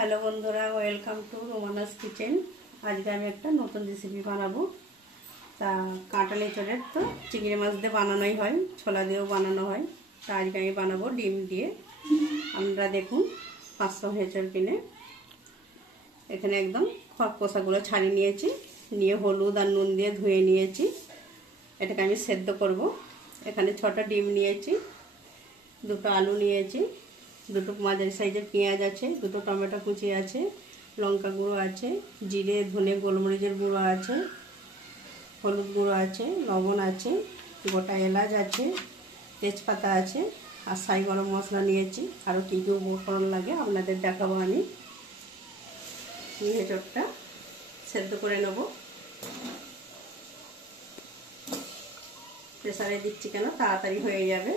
Hello বন্ধুরা, welcome to রোমানাস kitchen. আজকে আমি একটা নতুন রেসিপি বানাবো। তা কাঁঠাল এঁচোড়ের তো চিংড়ি মাছ দিয়ে বানানোই হয়, ছোলা দিয়েও বানানো হয়। তা আজকে আমি বানাবো ডিম দিয়ে। আমরা দেখুন 500 এঁচোড় কিনে এখানে একদম খোসাগুলো ছাড়িয়ে নিয়েছি, নিয়ে হলুদ আর নুন দিয়ে ধুয়ে নিয়েছি। এটাকে আমি সেদ্ধ করব। এখানে 6টা ডিম নিয়েছি, 2টো আলু নিয়েছি, 2টো মাঝারি সাইজের পেঁয়াজ আছে, 2টো টমেটো কুচি আছে, লঙ্কা গুঁড়ো আছে, জিরে ধনে গোলমরিচের গুঁড়ো আছে, হলুদ গুঁড়ো আছে, লবণ আছে, গোটা এলাচ আছে, তেজপাতা আছে, আর সাই গরম মশলা নিয়েছি। আরও কী কী উপকরণ লাগে আপনাদের দেখাবো। আমি এঁচোড়টা সেদ্ধ করে নেব। প্রেসারে দিচ্ছি কেন, তাড়াতাড়ি হয়ে যাবে।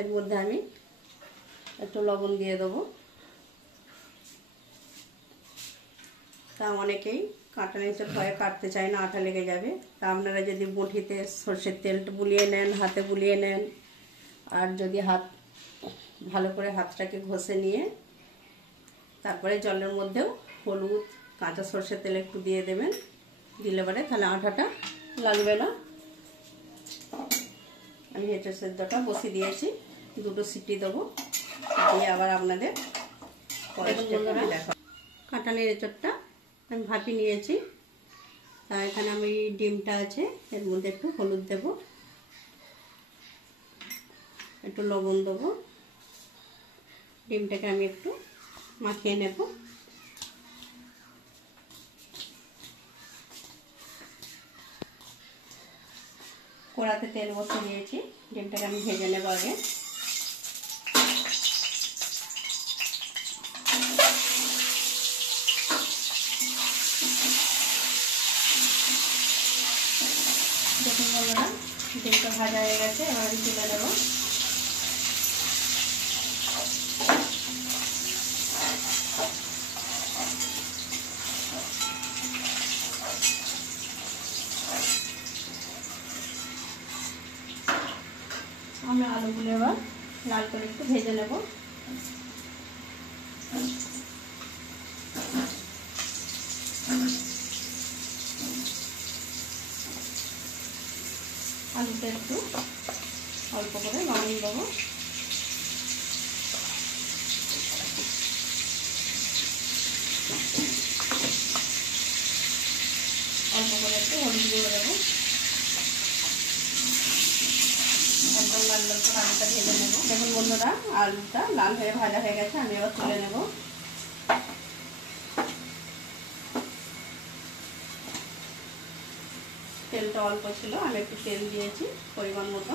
এর মধ্যে আমি একটু লবণ দিয়ে দেবো। তা অনেকেই কাঁঠাল এঁচোড় ভয়ে কাটতে চায় না, আঠা লেগে যাবে। তা আপনারা যদি বঁটিতে সর্ষের তেলটা বুলিয়ে নেন, হাতে বুলিয়ে নেন, আর যদি ভালো করে হাতটাকে ঘষে নিয়ে তারপরে জলের মধ্যেও হলুদ কাঁচা সর্ষের তেল একটু দিয়ে দেবেন, দিলে পরে তাহলে আঠাটা লাগবে না। আমি এঁচোড় সেদ্ধটা বসিয়ে দিয়েছি, 2টো সিটি দেবো, দিয়ে আবার আপনাদের কাঁঠালের এঁচোড়টা আমি ভাপিয়ে নিয়েছি। তা এখানে আমি ডিমটা আছে, এর মধ্যে একটু হলুদ দেব, একটু লবণ দেবো, ডিমটাকে আমি একটু মাখিয়ে নেব। কড়াতে তেল বসিয়ে দিয়েছি, ডিমটাকে আমি ভেজে নেব আগে। দেখুন বন্ধুরা, ডিমটা ভাজা হয়ে গেছে, এবার আমি তুলে নেব। আমরা আলুগুলো এবার লাল করে একটু ভেজে নেব। আলুটা একটু অল্প করে লবণ দেবো, অল্প করে একটু হলুদ গুঁড়ো দেবো, একদম লাল লাল করে আলুটা ভেজে নেব। দেখুন বন্ধুরা, আলুটা লাল হয়ে ভাজা হয়ে গেছে, আমি এবার তুলে নেব। তেলটা অল্প ছিল, আমি একটু তেল দিয়েছি পরিমাণ মতো।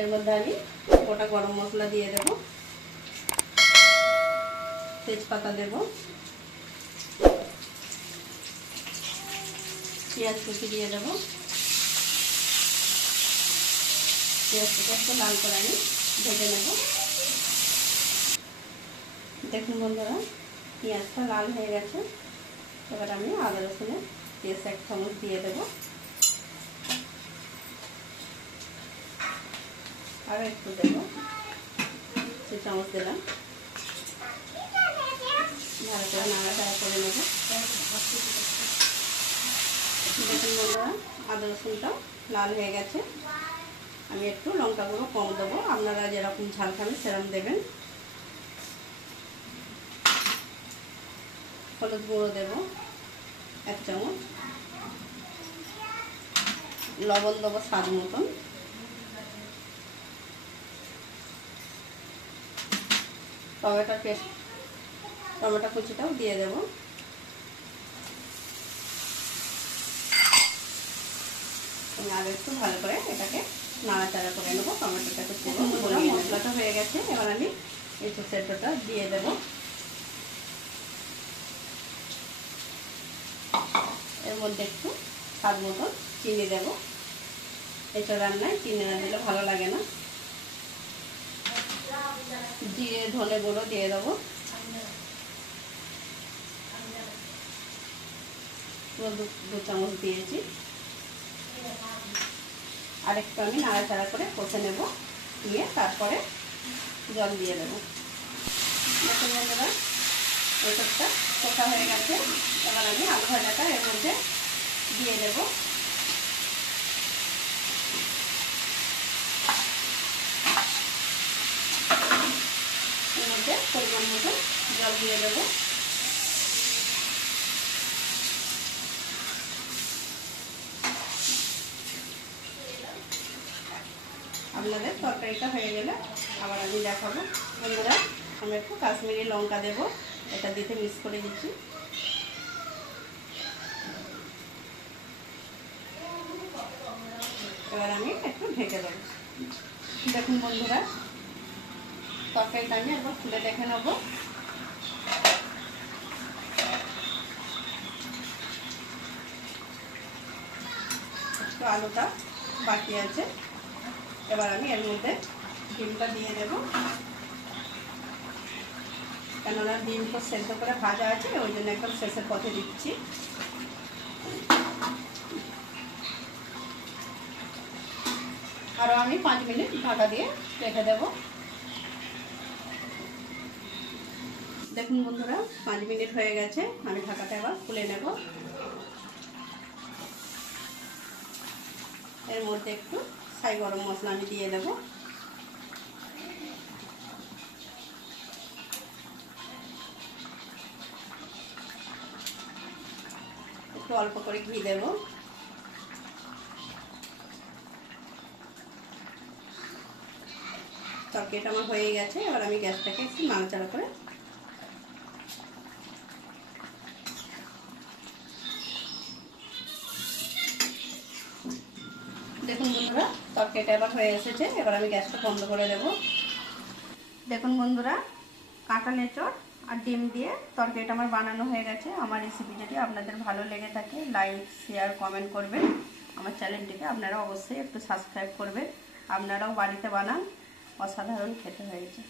এর মধ্যে আমি গোটা গরম মশলা দিয়ে দেব, তেজপাতা দেব, পেঁয়াজ কুচি দিয়ে দেব। পেঁয়াজটাকে একটু লাল করে আমি ভেজে নেব। দেখুন বন্ধুরা, পেঁয়াজটা লাল হয়ে গেছে, এবার আমি আদা রসুনের পেস্ট 1 চামচ দিয়ে দেব, আর একটু দেব, 2 চামচ দিলাম। ভালো করে নাড়াচাড়া করে নেব। দেখুন বন্ধুরা, আদা রসুনটাও লাল হয়ে গেছে। আমি একটু লঙ্কা গুঁড়ো কম দেবো, আপনারা যেরকম ঝাল খাবেন সেরকম দেবেন। হলুদ গুঁড়ো দেব 1 চামচ, লবণ দেবো স্বাদ মতন, টমেটো কুচিটাও দিয়ে দেব। আমি আগে একটু ভালো করে এটাকে নাড়াচাড়া করে নেবো। টমেটোটাকে পুরো গলিয়ে মশলাটা হয়ে গেছে, এবার আমি এঁচোড় সেদ্ধটা দিয়ে দেব। এর মধ্যে একটু স্বাদ মতন চিনি দেব। এঁচোড় রান্নায় চিনি না দিলে ভালো লাগে না। জিরে ধনে গুঁড়ো দিয়ে দেবো, পুরো দু চামচ দিয়েছি। আরেকটু আমি নাড়াচাড়া করে কষে নেব, নিয়ে তারপরে জল দিয়ে দেবো। দেখুন বন্ধুরা, এসবটা কষা হয়ে গেছে। এবার আমি আলু ভাজাটা এর মধ্যে দিয়ে দেবো। এর মধ্যে পরিমাণ মতো জল দিয়ে দেবো। আপনাদের তরকারিটা হয়ে গেলে আবার আমি দেখাবো। বন্ধুরা, আমি একটু কাশ্মীরি লঙ্কা দেবো, এটা দিতে মিস করে দিচ্ছি। এবার আমি একটু ঢেকে দেবো। দেখুন বন্ধুরা, তরকারিটা আমি একবার খুলে দেখে নেবো। একটু আলুটা বাকি আছে। এবার আমি এর মধ্যে ডিমটা দিয়ে দেব, কেননা ডিম তো সেদ্ধ করে ভাজা আছে, ওই জন্য একদম শেষের পথে দিচ্ছি। আরও আমি 5 মিনিট ঢাকা দিয়ে রেখে দেব। দেখুন বন্ধুরা, 5 মিনিট হয়ে গেছে। আমি ঢাকাটা এবার খুলে নেব। এর মধ্যে একটু ছাই গরম মশলা আমি দিয়ে দেব। একটু অল্প করে ঘি দেব। তরকারিটা আমার হয়ে গেছে। এবার আমি গ্যাসটাকে একটু নাড়াচাড়া করে দেখুন বন্ধুরা, তরকারিটা এবার হয়ে এসেছে। এবার আমি গ্যাসটা বন্ধ করে দেব। দেখুন বন্ধুরা, কাঁঠাল এঁচড় আর ডিম দিয়ে তরকারিটা আমার বানানো হয়ে গেছে। আমার রেসিপি যদি আপনাদের ভালো লেগে থাকে, লাইক শেয়ার কমেন্ট করবেন। আমার চ্যানেলটিকে আপনারা অবশ্যই একটু সাবস্ক্রাইব করবেন। আপনারাও বাড়িতে বানান, অসাধারণ খেতে হয়েছে।